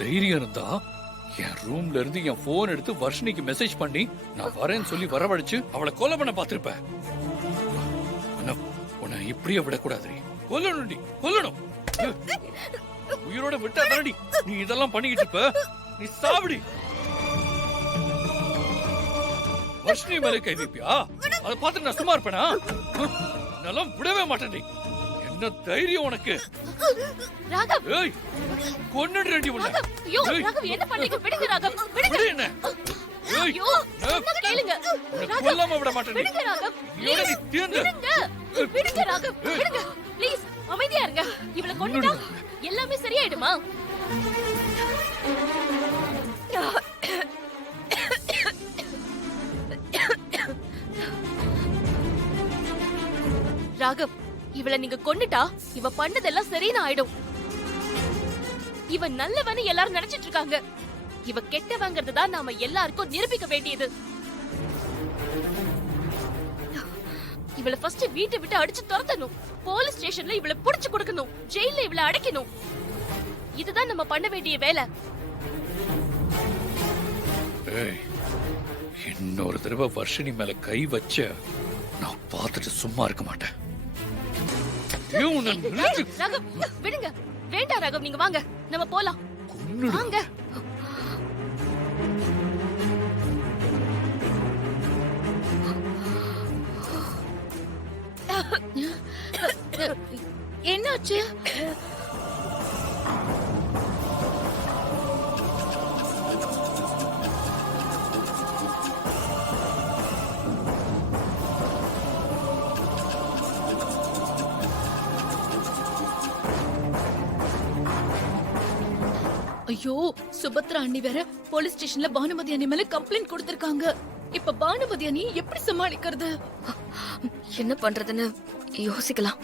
தைரியம் இருந்தா என் ரூம்ல இருந்து என் போன் எடுத்து வர்ஷினிக்கு மெசேஜ் பண்ணி நான் வரேன்னு சொல்லி வரவழைச்சு அவளை கொலை பண்ண பார்த்திருப்ப. உன்னை இப்படியே விடக்கூடாது. கொல்லணும்டி, கொல்லணும். உயிரோட விட்டா தானடி நீ இதெல்லாம் பண்ணிக்கிட்டு இருப்ப. நீ சாவடி. வர்ஷினி மேல கை வைப்பியா? அதை பார்த்து நான் சும்மா இருப்பேனா? என்னால விடவே மாட்டேன். என்ன தைரியம் உனக்கு? ராகவ், ஏய், கொன்னுடுறேன்டி உன்னை. ஐயோ ராகவ், என்ன பண்ணீங்க? விடுங்க ராகவ், விடுங்க. விடு என்ன? ஏய், ஐயோ, சொன்னா கேளுங்க. உன்னை கொல்லாம விட மாட்டேன். விடுங்க ராகவ், நீயோட நீ தீர்ந்து. விடுங்க. விடுங்க ராகவ், விடுங்க. ப்ளீஸ் அமைதியா இருங்க. இவளை கொன்னுட்டா எல்லாமே சரியாயிடுமா? ராகவ், இவளை நீங்க கொன்னுட்டா இவ பண்ணதெல்லாம் சரின்னு ஆயிடும். இவ நல்லவன்னு எல்லாரும் நினைச்சிட்டு இருக்காங்க. இவ கெட்டவங்கிறது தான் நாம எல்லாருக்கும் நிரூபிக்க வேண்டியது. இவளை ஃபர்ஸ்ட் வீட்டை விட்டு அடிச்சு துரத்தணும். போலீஸ் ஸ்டேஷன்ல இவளை புடிச்சு கொடுக்கணும். ஜெயில இவளை அடைக்கணும். இதுதான் நம்ம பண்ண வேண்டிய வேலை. ஏய், இன்னொரு தடவை வர்ஷினி மேல கை வச்ச நான் பார்த்துட்டு சும்மா இருக்க மாட்டேன். ராகவ், விடுங்க. வேண்டாம் ராகவ், நீங்க வாங்க, நம்ம போலாம். வாங்க. என்னாச்சு? ஐயோ, சுபத்ரா அண்ணி வேற போலீஸ் ஸ்டேஷன்ல பானுமதி அண்ணி மேல கம்ப்ளைண்ட் கொடுத்திருக்காங்க. இப்ப பானுமதி அண்ணி எப்படி சமாளிக்கிறது? என்ன பண்றதுன்னு யோசிக்கலாம்.